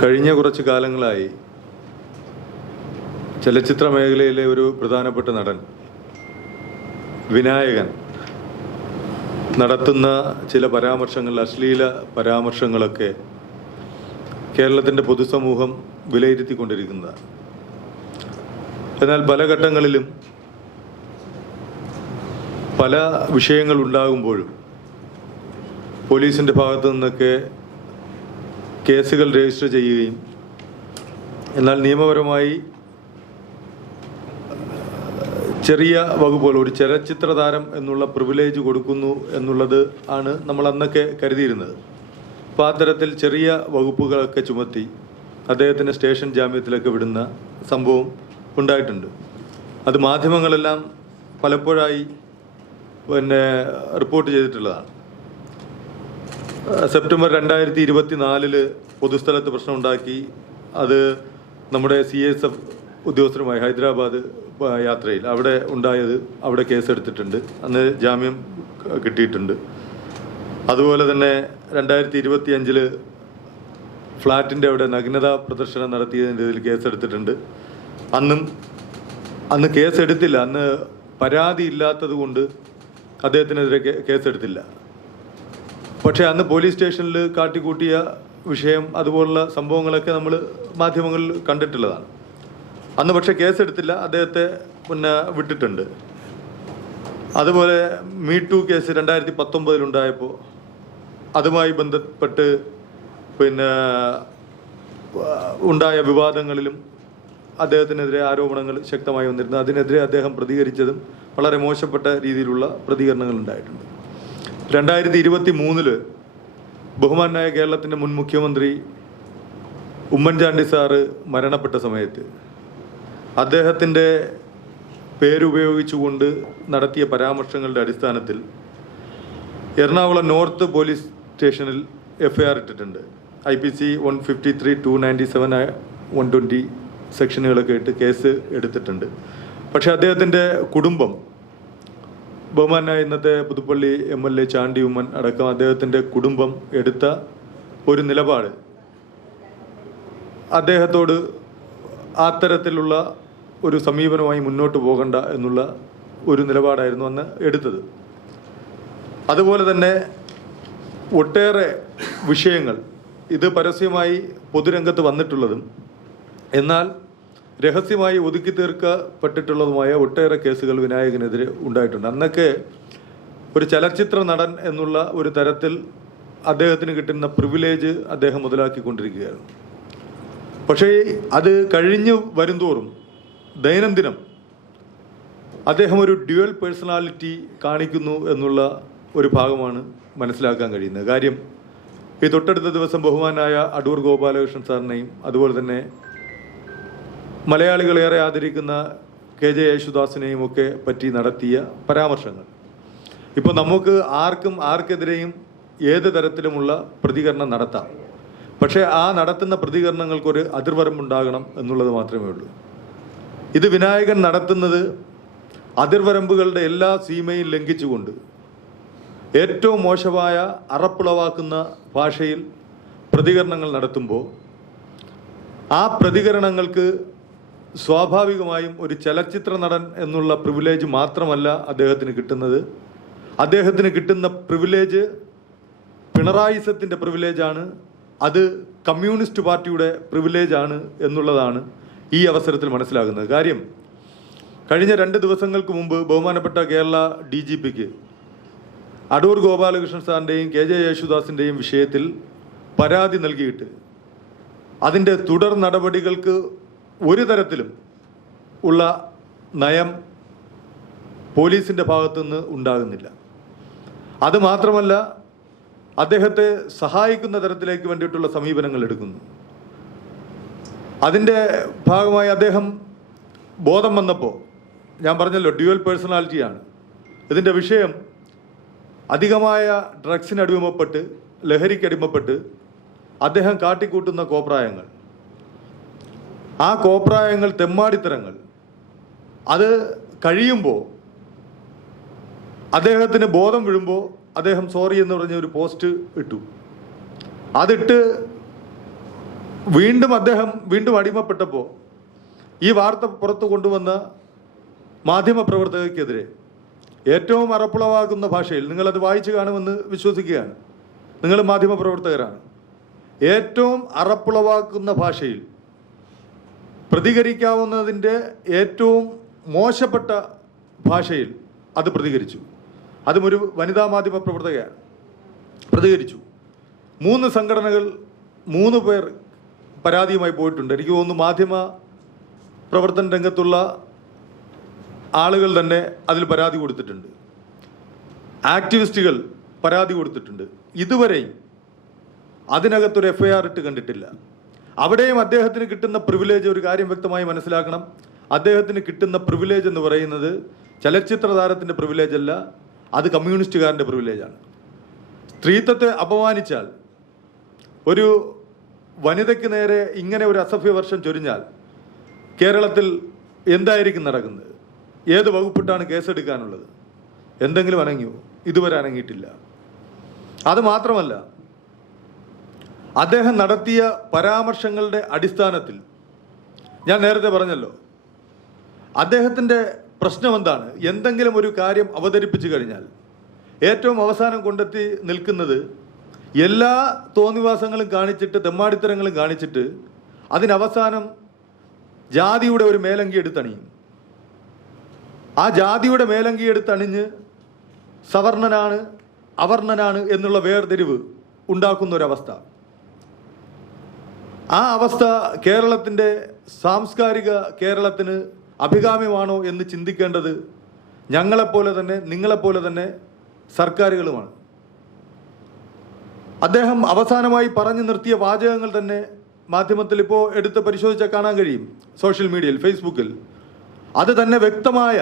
കഴിഞ്ഞ കുറച്ച് കാലങ്ങളായി ചലച്ചിത്ര മേഖലയിലെ ഒരു പ്രധാനപ്പെട്ട നടൻ വിനായകൻ നടത്തുന്ന ചില പരാമർശങ്ങൾ, അശ്ലീല പരാമർശങ്ങളൊക്കെ കേരളത്തിൻ്റെ പൊതുസമൂഹം വിലയിരുത്തിക്കൊണ്ടിരിക്കുന്നതാണ്. എന്നാൽ പല ഘട്ടങ്ങളിലും പല വിഷയങ്ങൾ ഉണ്ടാകുമ്പോഴും പോലീസിൻ്റെ ഭാഗത്തു നിന്നൊക്കെ കേസുകൾ രജിസ്റ്റർ ചെയ്യുകയും എന്നാൽ നിയമപരമായി ചെറിയ വകുപ്പുകൾ, ഒരു ചലച്ചിത്ര താരം എന്നുള്ള പ്രിവിലേജ് കൊടുക്കുന്നു എന്നുള്ളത് ആണ് നമ്മൾ അന്നൊക്കെ കരുതിയിരുന്നത്. അപ്പോൾ ആ തരത്തിൽ ചെറിയ വകുപ്പുകളൊക്കെ ചുമത്തി അദ്ദേഹത്തിൻ്റെ സ്റ്റേഷൻ ജാമ്യത്തിലൊക്കെ വിടുന്ന സംഭവം ഉണ്ടായിട്ടുണ്ട്. അത് മാധ്യമങ്ങളെല്ലാം പലപ്പോഴായി റിപ്പോർട്ട് ചെയ്തിട്ടുള്ളതാണ്. സെപ്റ്റംബർ 2024 പൊതുസ്ഥലത്ത് പ്രശ്നമുണ്ടാക്കി. അത് നമ്മുടെ CSF ഉദ്യോഗസ്ഥരുമായി ഹൈദരാബാദ് യാത്രയിൽ അവിടെ ഉണ്ടായത്, അവിടെ കേസെടുത്തിട്ടുണ്ട്. അന്ന് ജാമ്യം കിട്ടിയിട്ടുണ്ട്. അതുപോലെ തന്നെ 2025 ഫ്ലാറ്റിൻ്റെ അവിടെ നഗ്നതാ പ്രദർശനം നടത്തിയതിൻ്റെ ഇതിൽ കേസെടുത്തിട്ടുണ്ട്. അന്ന് കേസെടുത്തില്ല. അന്ന് പരാതി ഇല്ലാത്തത് കൊണ്ട് അദ്ദേഹത്തിനെതിരെ കേസെടുത്തില്ല. പക്ഷേ അന്ന് പോലീസ് സ്റ്റേഷനിൽ കാട്ടിക്കൂട്ടിയ വിഷയം, അതുപോലുള്ള സംഭവങ്ങളൊക്കെ നമ്മൾ മാധ്യമങ്ങളിൽ കണ്ടിട്ടുള്ളതാണ്. അന്ന് പക്ഷേ കേസെടുത്തില്ല, അദ്ദേഹത്തെ വിട്ടിട്ടുണ്ട്. അതുപോലെ മീ ടു കേസ് 2019 ഉണ്ടായപ്പോൾ അതുമായി ബന്ധപ്പെട്ട് ഉണ്ടായ വിവാദങ്ങളിലും അദ്ദേഹത്തിനെതിരെ ആരോപണങ്ങൾ ശക്തമായി വന്നിരുന്നു. അതിനെതിരെ അദ്ദേഹം പ്രതികരിച്ചതും വളരെ മോശപ്പെട്ട രീതിയിലുള്ള പ്രതികരണങ്ങൾ ഉണ്ടായിട്ടുണ്ട്. 2023 ബഹുമാനായ കേരളത്തിൻ്റെ മുൻ മുഖ്യമന്ത്രി ഉമ്മൻചാണ്ടി സാറ് മരണപ്പെട്ട സമയത്ത് അദ്ദേഹത്തിൻ്റെ പേരുപയോഗിച്ചുകൊണ്ട് നടത്തിയ പരാമർശങ്ങളുടെ അടിസ്ഥാനത്തിൽ എറണാകുളം നോർത്ത് പോലീസ് സ്റ്റേഷനിൽ FIR ഇട്ടിട്ടുണ്ട്. IPC 153, 297, 120 സെക്ഷനുകളൊക്കെ ഇട്ട് കേസ് എടുത്തിട്ടുണ്ട്. പക്ഷെ അദ്ദേഹത്തിൻ്റെ കുടുംബം, ബഹുമാനായ ഇന്നത്തെ പുതുപ്പള്ളി MLA ചാണ്ടി ഉമ്മൻ അടക്കം അദ്ദേഹത്തിൻ്റെ കുടുംബം എടുത്ത ഒരു നിലപാട്, അദ്ദേഹത്തോട് അത്തരത്തിലുള്ള ഒരു സമീപനമായി മുന്നോട്ട് പോകണ്ട എന്നുള്ള ഒരു നിലപാടായിരുന്നു അന്ന് എടുത്തത്. അതുപോലെ തന്നെ ഒട്ടേറെ വിഷയങ്ങൾ ഇത് പരസ്യമായി പൊതുരംഗത്ത് വന്നിട്ടുള്ളതും എന്നാൽ രഹസ്യമായി ഒതുക്കി തീർക്കപ്പെട്ടിട്ടുള്ളതുമായ ഒട്ടേറെ കേസുകൾ വിനായകനെതിരെ ഉണ്ടായിട്ടുണ്ട്. അന്നൊക്കെ ഒരു ചലച്ചിത്ര നടൻ എന്നുള്ള ഒരു തരത്തിൽ അദ്ദേഹത്തിന് കിട്ടുന്ന പ്രിവിലേജ് അദ്ദേഹം മുതലാക്കിക്കൊണ്ടിരിക്കുകയായിരുന്നു. പക്ഷേ അത് കഴിഞ്ഞു വരുംതോറും ദൈനംദിനം അദ്ദേഹം ഒരു ഡ്യുവൽ പേഴ്സണാലിറ്റി കാണിക്കുന്നു എന്നുള്ള ഒരു ഭാഗമാണ് മനസ്സിലാക്കാൻ കഴിയുന്നത്. കാര്യം ഈ തൊട്ടടുത്ത ദിവസം ബഹുമാനായ അടൂർ ഗോപാലകൃഷ്ണൻ സാറിനെയും അതുപോലെ തന്നെ മലയാളികളേറെ ആദരിക്കുന്ന KJ യേശുദാസിനെയും ഒക്കെ പറ്റി നടത്തിയ പരാമർശങ്ങൾ, ഇപ്പോൾ നമുക്ക് ആർക്കെതിരെയും ഏത് തരത്തിലുമുള്ള പ്രതികരണം നടത്താം. പക്ഷേ ആ നടത്തുന്ന പ്രതികരണങ്ങൾക്കൊരു അതിർവരമ്പുണ്ടാകണം എന്നുള്ളത് മാത്രമേ ഉള്ളൂ. ഇത് വിനായകൻ നടത്തുന്നത് അതിർവരമ്പുകളുടെ എല്ലാ സീമയും ലംഘിച്ചുകൊണ്ട് ഏറ്റവും മോശമായ അറപ്പുളവാക്കുന്ന ഭാഷയിൽ പ്രതികരണങ്ങൾ നടത്തുമ്പോൾ ആ പ്രതികരണങ്ങൾക്ക് സ്വാഭാവികമായും ഒരു ചലച്ചിത്ര നടൻ എന്നുള്ള പ്രിവിലേജ് മാത്രമല്ല അദ്ദേഹത്തിന് കിട്ടുന്നത്. അദ്ദേഹത്തിന് കിട്ടുന്ന പ്രിവിലേജ് പിണറായിസത്തിൻ്റെ പ്രിവിലേജാണ്, അത് കമ്മ്യൂണിസ്റ്റ് പാർട്ടിയുടെ പ്രിവിലേജാണ് എന്നുള്ളതാണ് ഈ അവസരത്തിൽ മനസ്സിലാകുന്നത്. കാര്യം കഴിഞ്ഞ 2 ദിവസങ്ങൾക്ക് മുമ്പ് ബഹുമാനപ്പെട്ട കേരള DGPക്ക് അടൂർ ഗോപാലകൃഷ്ണൻ സാറിൻ്റെയും KJ യേശുദാസിൻ്റെയും വിഷയത്തിൽ പരാതി നൽകിയിട്ട് അതിൻ്റെ തുടർ നടപടികൾക്ക് ഒരു തരത്തിലും ഉള്ള നയം പോലീസിൻ്റെ ഭാഗത്തുനിന്ന് ഉണ്ടാകുന്നില്ല. അതുമാത്രമല്ല, അദ്ദേഹത്തെ സഹായിക്കുന്ന തരത്തിലേക്ക് വേണ്ടിയിട്ടുള്ള സമീപനങ്ങൾ എടുക്കുന്നു. അതിൻ്റെ ഭാഗമായി അദ്ദേഹം ബോധം വന്നപ്പോൾ, ഞാൻ പറഞ്ഞല്ലോ ഡ്യുവൽ പേഴ്സണാലിറ്റിയാണ് ഇതിൻ്റെ വിഷയം, അധികമായ ഡ്രഗ്സിന് അടിമപ്പെട്ട് ലഹരിക്കടിമപ്പെട്ട് അദ്ദേഹം കാട്ടിക്കൂട്ടുന്ന കോപ്രായങ്ങൾ, ആ കോപ്രായങ്ങൾ, തെമ്മാടിത്തരങ്ങൾ, അത് കഴിയുമ്പോൾ അദ്ദേഹത്തിന് ബോധം വീഴുമ്പോൾ അദ്ദേഹം സോറി എന്ന് പറഞ്ഞ ഒരു പോസ്റ്റ് ഇട്ടു. അതിട്ട് അദ്ദേഹം വീണ്ടും അടിമപ്പെട്ടപ്പോൾ ഈ വാർത്ത പുറത്തു കൊണ്ടുവന്ന മാധ്യമപ്രവർത്തകർക്കെതിരെ ഏറ്റവും അറപ്പുളവാകുന്ന ഭാഷയിൽ, നിങ്ങളത് വായിച്ചു കാണുമെന്ന് വിശ്വസിക്കുകയാണ്, നിങ്ങൾ മാധ്യമപ്രവർത്തകരാണ്, ഏറ്റവും അറപ്പുളവാക്കുന്ന ഭാഷയിൽ പ്രതികരിക്കാവുന്നതിൻ്റെ ഏറ്റവും മോശപ്പെട്ട ഭാഷയിൽ അത് പ്രതികരിച്ചു. അതും ഒരു വനിതാ മാധ്യമ പ്രവർത്തകയാണ് പ്രതികരിച്ചു. 3 സംഘടനകൾ 3 പേർ പരാതിയുമായി പോയിട്ടുണ്ട്. എനിക്ക് തോന്നുന്നു മാധ്യമ പ്രവർത്തന രംഗത്തുള്ള ആളുകൾ തന്നെ അതിൽ പരാതി കൊടുത്തിട്ടുണ്ട്, ആക്ടിവിസ്റ്റുകൾ പരാതി കൊടുത്തിട്ടുണ്ട്. ഇതുവരെയും അതിനകത്തൊരു FIR ഇട്ട് കണ്ടിട്ടില്ല. അവിടെയും അദ്ദേഹത്തിന് കിട്ടുന്ന പ്രിവിലേജ്, ഒരു കാര്യം വ്യക്തമായി മനസ്സിലാക്കണം, അദ്ദേഹത്തിന് കിട്ടുന്ന പ്രിവിലേജ് എന്ന് പറയുന്നത് ചലച്ചിത്ര താരത്തിൻ്റെ പ്രിവിലേജ് അല്ല, അത് കമ്മ്യൂണിസ്റ്റുകാരൻ്റെ പ്രിവിലേജാണ്. സ്ത്രീത്വത്തെ അപമാനിച്ചാൽ, ഒരു വനിതയ്ക്ക് നേരെ ഇങ്ങനെ ഒരു അസഭ്യവർഷം ചൊരിഞ്ഞാൽ കേരളത്തിൽ എന്തായിരിക്കും നടക്കുന്നത്? ഏത് വകുപ്പിട്ടാണ് കേസെടുക്കാനുള്ളത്? എന്തെങ്കിലും അനങ്ങിയോ? ഇതുവരെ അനങ്ങിയിട്ടില്ല. അത് മാത്രമല്ല, അദ്ദേഹം നടത്തിയ പരാമർശങ്ങളുടെ അടിസ്ഥാനത്തിൽ ഞാൻ നേരത്തെ പറഞ്ഞല്ലോ, അദ്ദേഹത്തിൻ്റെ പ്രശ്നം എന്താണ്? എന്തെങ്കിലും ഒരു കാര്യം അവതരിപ്പിച്ചു കഴിഞ്ഞാൽ ഏറ്റവും അവസാനം കൊണ്ടെത്തി നിൽക്കുന്നത് എല്ലാ തോന്നിവാസങ്ങളും കാണിച്ചിട്ട്, തെമ്മാടിത്തരങ്ങളും കാണിച്ചിട്ട്, അതിനവസാനം ജാതിയുടെ ഒരു മേലങ്കി എടുത്തണിയും. ആ ജാതിയുടെ മേലങ്കി എടുത്തണിഞ്ഞ് സവർണനാണ് അവർണനാണ് എന്നുള്ള വേർതിരിവ് ഉണ്ടാക്കുന്ന ഒരവസ്ഥ. ആ അവസ്ഥ കേരളത്തിൻ്റെ സാംസ്കാരിക കേരളത്തിന് അഭികാമ്യമാണോ എന്ന് ചിന്തിക്കേണ്ടത് ഞങ്ങളെപ്പോലെ തന്നെ, നിങ്ങളെപ്പോലെ തന്നെ സർക്കാരുകളുമാണ്. അദ്ദേഹം അവസാനമായി പറഞ്ഞു നിർത്തിയ വാചകങ്ങൾ തന്നെ മാധ്യമത്തിൽ ഇപ്പോൾ എടുത്ത് പരിശോധിച്ചാൽ കാണാൻ കഴിയും, സോഷ്യൽ മീഡിയയിൽ, ഫേസ്ബുക്കിൽ. അത് തന്നെ വ്യക്തമായ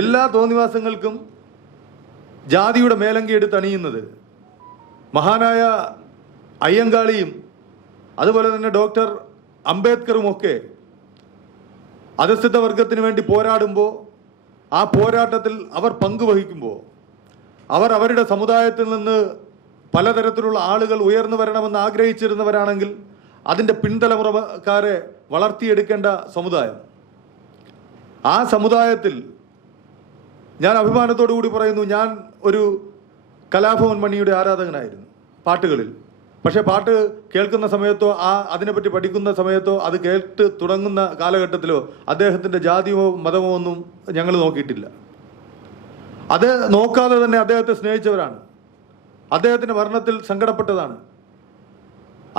എല്ലാ തോന്നിവാസങ്ങൾക്കും ജാതിയുടെ മേലങ്കി എടുത്ത് അണിയുന്നത് മഹാനായ അയ്യങ്കാളിയും അതുപോലെ തന്നെ ഡോക്ടർ അംബേദ്കറുമൊക്കെ അധസ്ഥിത വർഗത്തിന് വേണ്ടി പോരാടുമ്പോൾ, ആ പോരാട്ടത്തിൽ അവർ പങ്കുവഹിക്കുമ്പോൾ, അവർ അവരുടെ സമുദായത്തിൽ നിന്ന് പലതരത്തിലുള്ള ആളുകൾ ഉയർന്നു വരണമെന്ന് ആഗ്രഹിച്ചിരുന്നവരാണെങ്കിൽ അതിൻ്റെ പിൻതലമുറക്കാരെ വളർത്തിയെടുക്കേണ്ട സമുദായം, ആ സമുദായത്തിൽ ഞാൻ അഭിമാനത്തോടു കൂടി പറയുന്നു, ഞാൻ ഒരു കലാഭവൻ മണിയുടെ ആരാധകനായിരുന്നു പാട്ടുകളിൽ. പക്ഷേ പാട്ട് കേൾക്കുന്ന സമയത്തോ അതിനെപ്പറ്റി പഠിക്കുന്ന സമയത്തോ അത് കേട്ട് തുടങ്ങുന്ന കാലഘട്ടത്തിലോ അദ്ദേഹത്തിൻ്റെ ജാതിയോ മതമോ ഒന്നും ഞങ്ങൾ നോക്കിയിട്ടില്ല. അത് നോക്കാതെ തന്നെ അദ്ദേഹത്തെ സ്നേഹിച്ചവരാണ്. അദ്ദേഹത്തിൻ്റെ മരണത്തിൽ സങ്കടപ്പെട്ടതാണ്.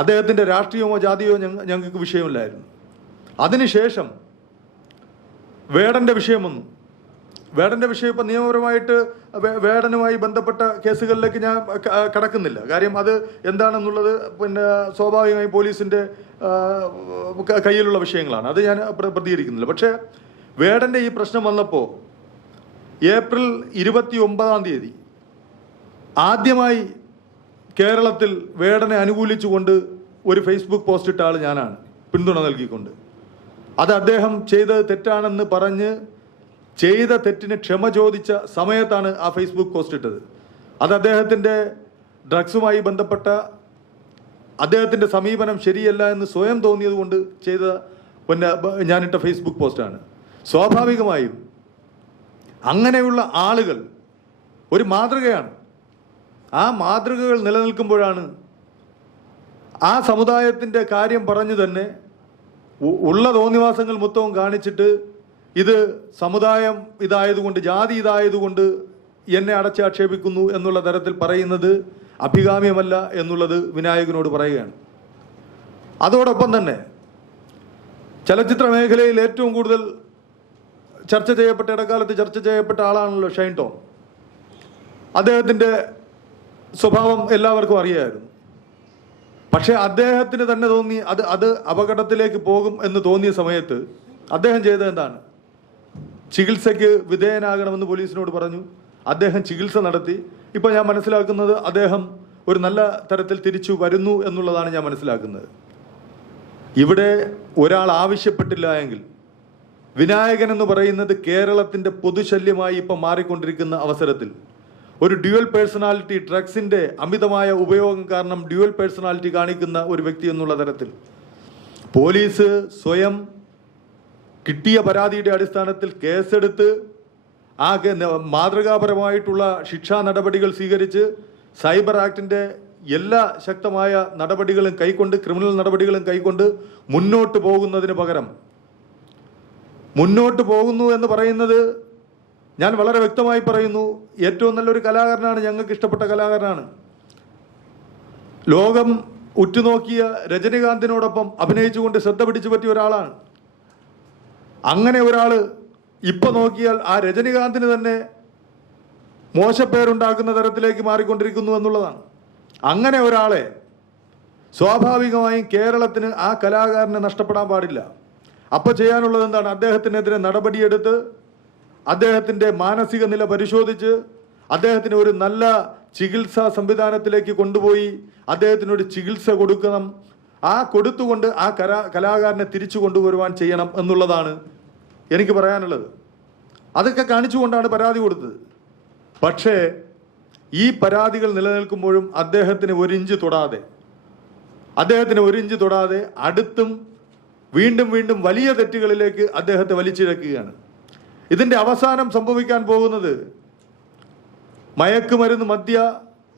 അദ്ദേഹത്തിൻ്റെ രാഷ്ട്രീയമോ ജാതിയോ ഞങ്ങൾക്ക് വിഷയമില്ലായിരുന്നു. അതിനുശേഷം വേടൻ്റെ വിഷയം വന്നു. വേടൻ്റെ വിഷയം ഇപ്പം നിയമപരമായിട്ട് വേടനുമായി ബന്ധപ്പെട്ട കേസുകളിലേക്ക് ഞാൻ കടക്കുന്നില്ല. കാര്യം അത് എന്താണെന്നുള്ളത് പിന്നെ സ്വാഭാവികമായി പോലീസിൻ്റെ കയ്യിലുള്ള വിഷയങ്ങളാണ്. അത് ഞാൻ പ്രതികരിക്കുന്നില്ല. പക്ഷേ വേടൻ്റെ ഈ പ്രശ്നം വന്നപ്പോൾ ഏപ്രിൽ 29-ാം തീയതി ആദ്യമായി കേരളത്തിൽ വേടനെ അനുകൂലിച്ചുകൊണ്ട് ഒരു ഫേസ്ബുക്ക് പോസ്റ്റ് ഇട്ട ആൾ ഞാനാണ്, പിന്തുണ നൽകിക്കൊണ്ട്. അത് അദ്ദേഹം ചെയ്തത് തെറ്റാണെന്ന് പറഞ്ഞ് ചെയ്ത തെറ്റിന് ക്ഷമ ചോദിച്ച സമയത്താണ് ആ ഫേസ്ബുക്ക് പോസ്റ്റ് ഇട്ടത്. അത് അദ്ദേഹത്തിൻ്റെ ഡ്രഗ്സുമായി ബന്ധപ്പെട്ട അദ്ദേഹത്തിൻ്റെ സമീപനം ശരിയല്ല എന്ന് സ്വയം തോന്നിയത് കൊണ്ട് ചെയ്ത ഞാനിട്ട ഫേസ്ബുക്ക് പോസ്റ്റാണ്. സ്വാഭാവികമായും അങ്ങനെയുള്ള ആളുകൾ ഒരു മാതൃകയാണ്. ആ മാതൃകകൾ നിലനിൽക്കുമ്പോഴാണ് ആ സമുദായത്തിൻ്റെ കാര്യം പറഞ്ഞു തന്നെ ഉള്ള തോന്നിവാസങ്ങൾ മൊത്തവും കാണിച്ചിട്ട് ഇത് സമുദായം ഇതായതുകൊണ്ട്, ജാതി ഇതായതുകൊണ്ട് എന്നെ അടച്ചാക്ഷേപിക്കുന്നു എന്നുള്ള തരത്തിൽ പറയുന്നത് അഭികാമ്യമല്ല എന്നുള്ളത് വിനായകനോട് പറയുകയാണ്. അതോടൊപ്പം തന്നെ ചലച്ചിത്ര മേഖലയിൽ ഏറ്റവും കൂടുതൽ ഇടക്കാലത്ത് ചർച്ച ചെയ്യപ്പെട്ട ആളാണല്ലോ ഷൈൻ ടോം. അദ്ദേഹത്തിൻ്റെ സ്വഭാവം എല്ലാവർക്കും അറിയാമായിരുന്നു. പക്ഷേ അദ്ദേഹത്തിന് തന്നെ തോന്നി അത് അപകടത്തിലേക്ക് പോകും എന്ന് തോന്നിയ സമയത്ത് അദ്ദേഹം ചെയ്തത് എന്താണ്? ചികിത്സയ്ക്ക് വിധേയനാകണമെന്ന് പോലീസിനോട് പറഞ്ഞു. അദ്ദേഹം ചികിത്സ നടത്തി. ഇപ്പോൾ ഞാൻ മനസ്സിലാക്കുന്നത് അദ്ദേഹം ഒരു നല്ല തരത്തിൽ തിരിച്ചു വരുന്നു എന്നുള്ളതാണ് ഞാൻ മനസ്സിലാക്കുന്നത്. ഇവിടെ ഒരാൾ ആവശ്യപ്പെട്ടില്ല എങ്കിൽ വിനായകൻ എന്ന് പറയുന്നത് കേരളത്തിൻ്റെ പൊതുശല്യമായി ഇപ്പം മാറിക്കൊണ്ടിരിക്കുന്ന അവസരത്തിൽ ഒരു ഡ്യുവൽ പേഴ്സണാലിറ്റി, ഡ്രഗ്സിൻ്റെ അമിതമായ ഉപയോഗം കാരണം ഡ്യുവൽ പേഴ്സണാലിറ്റി കാണിക്കുന്ന ഒരു വ്യക്തി എന്നുള്ള തരത്തിൽ പോലീസ് സ്വയം കിട്ടിയ പരാതിയുടെ അടിസ്ഥാനത്തിൽ കേസെടുത്ത് ആ മാതൃകാപരമായിട്ടുള്ള ശിക്ഷാ നടപടികൾ സ്വീകരിച്ച് സൈബർ ആക്ടിൻ്റെ എല്ലാ ശക്തമായ നടപടികളും കൈക്കൊണ്ട്, ക്രിമിനൽ നടപടികളും കൈക്കൊണ്ട് മുന്നോട്ട് പോകുന്നതിന് പകരം മുന്നോട്ട് പോകുന്നു എന്ന് പറയുന്നത്, ഞാൻ വളരെ വ്യക്തമായി പറയുന്നു, ഏറ്റവും നല്ലൊരു കലാകാരനാണ്, ഞങ്ങൾക്ക് ഇഷ്ടപ്പെട്ട കലാകാരനാണ്. ലോകം ഉറ്റുനോക്കിയ രജനികാന്തിനോടൊപ്പം അഭിനയിച്ചുകൊണ്ട് ശ്രദ്ധ പിടിച്ചു പറ്റിയ ഒരാളാണ്. അങ്ങനെ ഒരാൾ ഇപ്പൊ നോക്കിയാൽ ആ രജനികാന്തിന് തന്നെ മോശപ്പേരുണ്ടാക്കുന്ന തരത്തിലേക്ക് മാറിക്കൊണ്ടിരിക്കുന്നു എന്നുള്ളതാണ്. അങ്ങനെ ഒരാളെ സ്വാഭാവികമായും കേരളത്തിന് ആ കലാകാരനെ നഷ്ടപ്പെടാൻ പാടില്ല. അപ്പോൾ ചെയ്യാനുള്ളത് എന്താണ്? അദ്ദേഹത്തിനെതിരെ നടപടിയെടുത്ത് അദ്ദേഹത്തിൻ്റെ മാനസിക നില പരിശോധിച്ച് അദ്ദേഹത്തിന് ഒരു നല്ല ചികിത്സാ സംവിധാനത്തിലേക്ക് കൊണ്ടുപോയി അദ്ദേഹത്തിനൊരു ചികിത്സ കൊടുക്കണം. ആ കൊടുത്തുകൊണ്ട് ആ കലാകാരനെ തിരിച്ചു കൊണ്ടുവരുവാൻ ചെയ്യണം എന്നുള്ളതാണ് എനിക്ക് പറയാനുള്ളത്. അതൊക്കെ കാണിച്ചുകൊണ്ടാണ് പരാതി കൊടുത്തത്. പക്ഷേ ഈ പരാതികൾ നിലനിൽക്കുമ്പോഴും അദ്ദേഹത്തിന് ഒരു ഇഞ്ച് തൊടാതെ അടുത്തും വീണ്ടും വീണ്ടും വലിയ തെറ്റുകളിലേക്ക് അദ്ദേഹത്തെ വലിച്ചിഴക്കുകയാണ്. ഇതിൻ്റെ അവസാനം സംഭവിക്കാൻ പോകുന്നത് മയക്കുമരുന്ന്, മദ്യ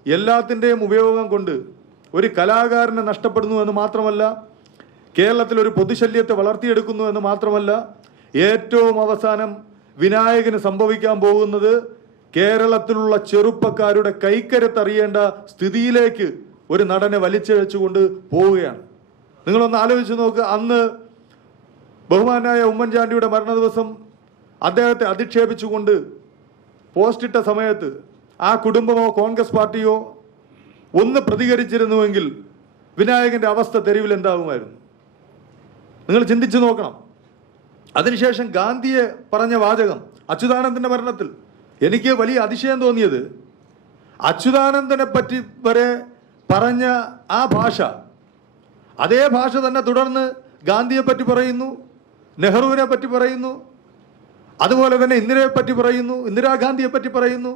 എല്ലാത്തിൻ്റെയും ഉപയോഗം കൊണ്ട് ഒരു കലാകാരനെ നഷ്ടപ്പെടുന്നു എന്ന് മാത്രമല്ല, കേരളത്തിൽ ഒരു പൊതുശല്യത്തെ വളർത്തിയെടുക്കുന്നു എന്ന് മാത്രമല്ല, ഏറ്റവും അവസാനം വിനായകന് സംഭവിക്കാൻ പോകുന്നത് കേരളത്തിലുള്ള ചെറുപ്പക്കാരുടെ കൈക്കരുത്തറിയേണ്ട സ്ഥിതിയിലേക്ക് ഒരു നടനെ വലിച്ചിഴച്ചുകൊണ്ട് പോവുകയാണ്. നിങ്ങളൊന്ന് ആലോചിച്ച് നോക്ക്. അന്ന് ബഹുമാനായ ഉമ്മൻചാണ്ടിയുടെ മരണ ദിവസം അദ്ദേഹത്തെ അധിക്ഷേപിച്ചുകൊണ്ട് പോസ്റ്റിട്ട സമയത്ത് ആ കുടുംബമോ കോൺഗ്രസ് പാർട്ടിയോ ഒന്ന് പ്രതികരിച്ചിരുന്നുവെങ്കിൽ വിനായകന്റെ അവസ്ഥ തെരുവിൽ എന്താകുമായിരുന്നു? നിങ്ങൾ ചിന്തിച്ചു നോക്കണം. അതിനുശേഷം ഗാന്ധിയെ പറഞ്ഞ വാചകം അച്യുതാനന്ദന്റെ മരണത്തിൽ എനിക്ക് വലിയ അതിശയം തോന്നിയത്, അച്യുതാനന്ദനെ പറ്റി വരെ പറഞ്ഞ ആ ഭാഷ, അതേ ഭാഷ തന്നെ തുടർന്ന് ഗാന്ധിയെ പറ്റി പറയുന്നു, നെഹ്റുവിനെ പറ്റി പറയുന്നു, അതുപോലെ തന്നെ ഇന്ദിരയെ പറ്റി പറയുന്നു, ഇന്ദിരാഗാന്ധിയെ പറ്റി പറയുന്നു.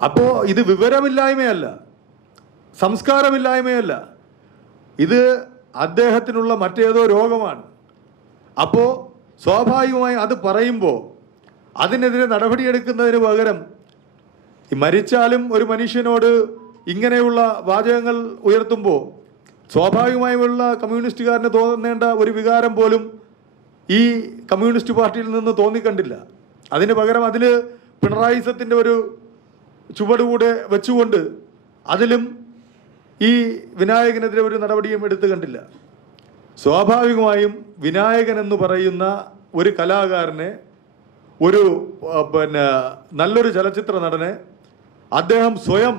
അപ്പോൾ ഇത് വിവരമില്ലായ്മയല്ല, സംസ്കാരമില്ലായ്മയല്ല, ഇത് അദ്ദേഹത്തിനുള്ള മറ്റേതോ രോഗമാണ്. അപ്പോൾ സ്വാഭാവികമായി അത് പറയുമ്പോൾ അതിനെതിരെ നടപടിയെടുക്കുന്നതിന് പകരം മരിച്ചാലും ഒരു മനുഷ്യനോട് ഇങ്ങനെയുള്ള വാചകങ്ങൾ ഉയർത്തുമ്പോൾ സ്വാഭാവികമായുള്ള കമ്മ്യൂണിസ്റ്റുകാരന് തോന്നേണ്ട ഒരു വികാരം പോലും ഈ കമ്മ്യൂണിസ്റ്റ് പാർട്ടിയിൽ നിന്ന് തോന്നിക്കണ്ടില്ല. അതിന് പകരം അതിൽ പിണറായിസത്തിൻ്റെ ഒരു ചുവടുകൂടെ വെച്ചുകൊണ്ട് അതിലും ഈ വിനായകനെതിരെ ഒരു നടപടിയും എടുത്തു കണ്ടില്ല. സ്വാഭാവികമായും വിനായകൻ എന്ന് പറയുന്ന ഒരു കലാകാരനെ, ഒരു നല്ലൊരു ചലച്ചിത്ര നടനെ അദ്ദേഹം സ്വയം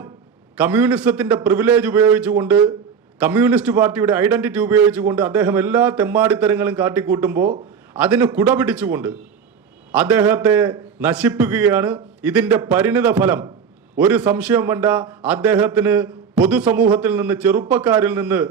കമ്മ്യൂണിസത്തിൻ്റെ പ്രിവിലേജ് ഉപയോഗിച്ചുകൊണ്ട്, കമ്മ്യൂണിസ്റ്റ് പാർട്ടിയുടെ ഐഡന്റിറ്റി ഉപയോഗിച്ചുകൊണ്ട് അദ്ദേഹം എല്ലാ തെമ്മാടിത്തരങ്ങളും കാട്ടിക്കൂട്ടുമ്പോൾ അതിന് കുടപിടിച്ചുകൊണ്ട് അദ്ദേഹത്തെ നശിപ്പിക്കുകയാണ്. ഇതിൻ്റെ പരിണിത ഫലം ഒരു സംശയം വേണ്ട, അദ്ദേഹത്തിന് പൊതുസമൂഹത്തിൽ നിന്ന്, ചെറുപ്പക്കാരിൽ നിന്ന്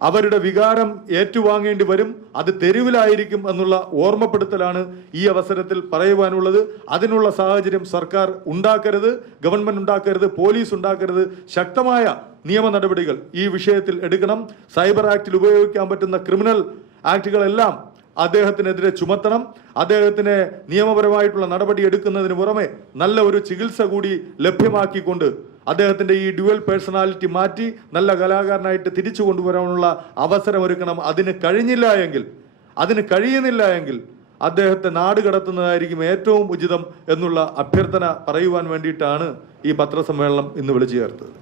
അവരുടെ വികാരം ഏറ്റുവാങ്ങേണ്ടി വരും. അത് തെരുവിലായിരിക്കും എന്നുള്ള ഓർമ്മപ്പെടുത്തലാണ് ഈ അവസരത്തിൽ പറയുവാനുള്ളത്. അതിനുള്ള സാഹചര്യം സർക്കാർ ഉണ്ടാക്കരുത്, ഗവൺമെന്റ് ഉണ്ടാക്കരുത്, പോലീസ് ഉണ്ടാക്കരുത്. ശക്തമായ നിയമ നടപടികൾ ഈ വിഷയത്തിൽ എടുക്കണം. സൈബർ ആക്ടിൽ ഉപയോഗിക്കാൻ പറ്റുന്ന ക്രിമിനൽ ആക്ടുകളെല്ലാം അദ്ദേഹത്തിനെതിരെ ചുമത്തണം. അദ്ദേഹത്തിന് നിയമപരമായിട്ടുള്ള നടപടി എടുക്കുന്നതിന് പുറമെ നല്ല ഒരു ചികിത്സ കൂടി ലഭ്യമാക്കിക്കൊണ്ട് അദ്ദേഹത്തിൻ്റെ ഈ ഡ്യുവൽ പേഴ്സണാലിറ്റി മാറ്റി നല്ല കലാകാരനായിട്ട് തിരിച്ചു കൊണ്ടുവരാനുള്ള അവസരം ഒരുക്കണം. അതിന് കഴിയുന്നില്ല എങ്കിൽ അദ്ദേഹത്തെ നാട് കടത്തുന്നതായിരിക്കും ഏറ്റവും ഉചിതം എന്നുള്ള അഭ്യർത്ഥന പറയുവാൻ വേണ്ടിയിട്ടാണ് ഈ പത്രസമ്മേളനം ഇന്ന് വിളിച്ചു ചേർത്തത്.